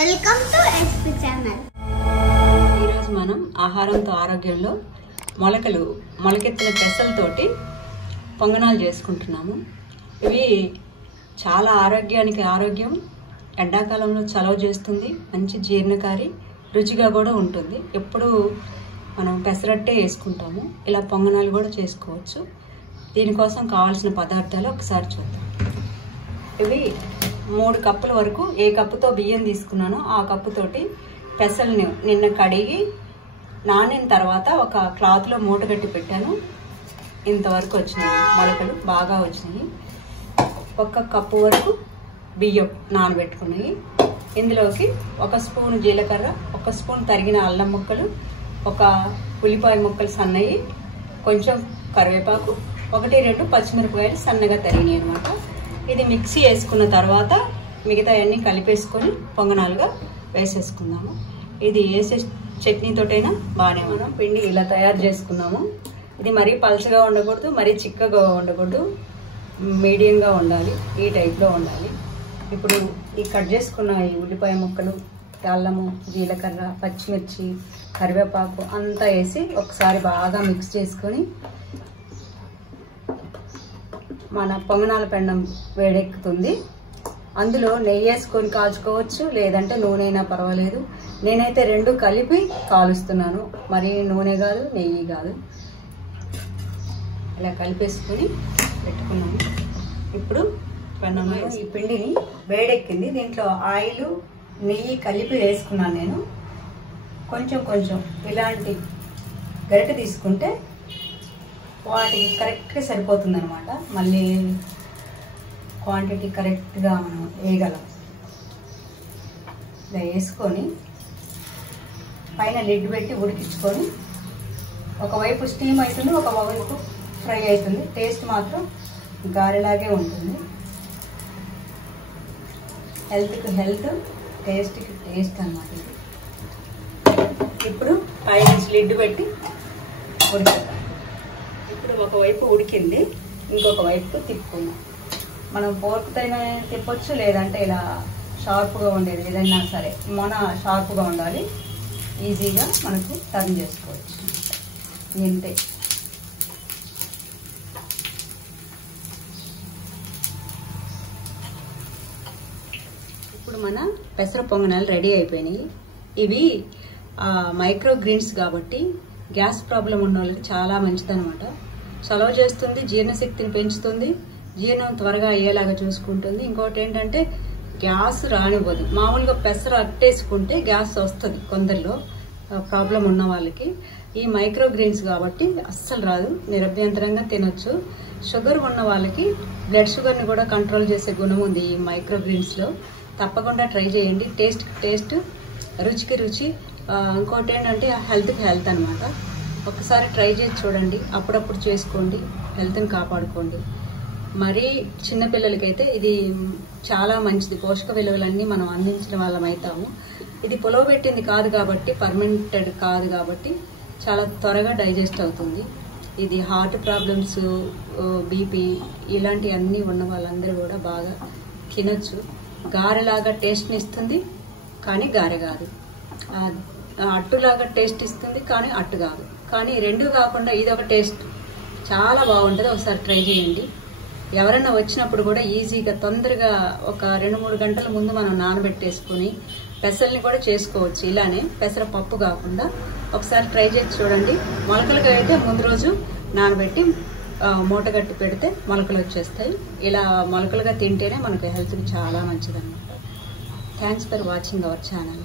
Welcome to SP channel. ఈరోజు మనం ఆహారంతో ఆరోగ్యంలో మొలకెత్తిన పెసలతోటి పొంగనాలు చేసుకుంటున్నాము. ఇవి చాలా ఆరోగ్యానికి ఆరోగ్యం, ఎండాకాలంలో చలవ చేస్తుంది, మంచి జీర్ణకారి, రుచిగా కూడా ఉంటుంది. ఎప్పుడు మనం పెసరట్టే వేసుకుంటాము, ఇలా పొంగనాలు కూడా చేసుకోవచ్చు. దీనికోసం కావాల్సిన పదార్థాలు ఒకసారి చూద్దాం. ఇవి 3 కప్పుల వరకు, ఏ కప్పుతో బియ్యం తీసుకున్నానో ఆ కప్పుతోటి పెసల్ని నిన్న కడిగి నానిన తర్వాత ఒక క్లాత్లో మూట కట్టి పెట్టాను. ఇంతవరకు వచ్చినాయి మొలకలు, బాగా వచ్చినాయి. 1 కప్పు వరకు బియ్యం నానబెట్టుకున్నాయి. ఇందులోకి 1 స్పూన్ జీలకర్ర, 1 స్పూన్ తరిగిన అల్లం ముక్కలు, 1 ఉల్లిపాయ ముక్కలు సన్నవి, కొంచెం కరివేపాకు, 1-2 పచ్చిమిరపకాయలు సన్నగా తరిగినాయి అనమాట. ఇది మిక్సీ వేసుకున్న తర్వాత మిగతా అన్నీ కలిపేసుకొని పొంగనాలుగా వేసేసుకుందాము. ఇది వేసే చట్నీతోటైనా బాగానే మనం పిండి ఇలా తయారు చేసుకున్నాము. ఇది మరీ పలచగా ఉండకూడదు, మరీ చిక్కగా ఉండకూడదు, మీడియంగా ఉండాలి, ఈ టైప్లో ఉండాలి. ఇప్పుడు ఈ కట్ చేసుకున్న ఈ ఉల్లిపాయ ముక్కలు, అల్లము, జీలకర్ర, పచ్చిమిర్చి, కరివేపాకు అంతా వేసి ఒకసారి బాగా మిక్స్ చేసుకొని మన పొంగనాల పెండం వేడెక్కుతుంది. అందులో నెయ్యి వేసుకొని కాల్చుకోవచ్చు, లేదంటే నూనె అయినా పర్వాలేదు. నేనైతే 2 కలిపి కాలుస్తున్నాను, మరి నూనె కాదు, నెయ్యి కాదు. ఇలా కలిపేసుకొని పెట్టుకున్నాము. ఇప్పుడు పెనంలో ఈ పిండిని వేడెక్కింది, దీంట్లో ఆయిల్, నెయ్యి కలిపి వేసుకున్నాను నేను. కొంచెం కొంచెం ఇలాంటి గరిటె తీసుకుంటే వాటికి కరెక్ట్గా సరిపోతుంది అనమాట. మళ్ళీ క్వాంటిటీ కరెక్ట్గా మనం వేయగలం. ఇలా వేసుకొని పైన లిడ్ పెట్టి ఉడికించుకొని, ఒకవైపు స్టీమ్ అవుతుంది, ఒకవైపు ఫ్రై అవుతుంది. టేస్ట్ మాత్రం గారెలాగే ఉంటుంది. హెల్త్కి హెల్త్, టేస్ట్కి టేస్ట్ అన్నమాట ఇది. ఇప్పుడు పైన లిడ్ పెట్టి ఉడికిద్దాం. ఇప్పుడు ఒకవైపు ఉడికింది, ఇంకొక వైపు తిప్పుకుందాం. మనం పోర్కుతోనే తిప్పొచ్చు, లేదంటే ఇలా షార్ప్గా ఉండేది ఏదైనా సరే, మన షార్ప్గా ఉండాలి, ఈజీగా మనకు టర్న్ చేసుకోవచ్చు. ఇంతే. ఇప్పుడు మన పెసర పొంగనాలు రెడీ అయిపోయినాయి. ఇవి మైక్రో గ్రీన్స్ కాబట్టి గ్యాస్ ప్రాబ్లం ఉన్న వాళ్ళకి చాలా మంచిదన్నమాట. చలవ చేస్తుంది, జీర్ణశక్తిని పెంచుతుంది, జీర్ణం త్వరగా అయ్యేలాగా చూసుకుంటుంది. ఇంకోటి ఏంటంటే గ్యాస్ రానివ్వదు. మామూలుగా పెసర అట్టేసుకుంటే గ్యాస్ వస్తుంది కొందరిలో, ప్రాబ్లం ఉన్న వాళ్ళకి. ఈ మైక్రో గ్రీన్స్ కాబట్టి అస్సలు రాదు, నిరభ్యంతరంగా తినొచ్చు. షుగర్ ఉన్న వాళ్ళకి బ్లడ్ షుగర్ని కూడా కంట్రోల్ చేసే గుణం ఉంది ఈ మైక్రో గ్రీన్స్లో. తప్పకుండా ట్రై చేయండి. టేస్ట్, రుచికి రుచి. ఇంకోటి ఏంటంటే హెల్త్కి హెల్త్ అనమాట. ఒకసారి ట్రై చేసి చూడండి, అప్పుడప్పుడు చేసుకోండి, హెల్త్ని కాపాడుకోండి. మరీ చిన్నపిల్లలకైతే ఇది చాలా మంచిది. పోషక విలువలన్నీ మనం అందించిన వాళ్ళం అవుతాము. ఇది పులవబెట్టింది కాదు కాబట్టి, ఫర్మెంటెడ్ కాదు కాబట్టి చాలా త్వరగా డైజెస్ట్ అవుతుంది. ఇది హార్ట్ ప్రాబ్లమ్స్, బీపీ ఇలాంటివన్నీ ఉన్న వాళ్ళందరూ కూడా బాగా తినొచ్చు. గారెలాగా టేస్ట్ని ఇస్తుంది కానీ గారె కాదు, అట్టులాగా టేస్ట్ ఇస్తుంది కానీ అట్టు కాదు. కానీ 2 కాకుండా ఇదొక టేస్ట్, చాలా బాగుంటుంది. ఒకసారి ట్రై చేయండి. ఎవరైనా వచ్చినప్పుడు కూడా ఈజీగా తొందరగా ఒక 2-3 గంటల ముందు మనం నానబెట్టేసుకొని పెసల్ని కూడా చేసుకోవచ్చు. ఇలానే పెసర పప్పు కాకుండా ఒకసారి ట్రై చేసి చూడండి. మొలకలుగా అయితే ముందు రోజు నానబెట్టి మూట కట్టి పెడితే మొలకలు వచ్చేస్తాయి. ఇలా మొలకలుగా తింటేనే మనకు హెల్త్కి చాలా మంచిదన్నమాట. Thanks for watching our channel.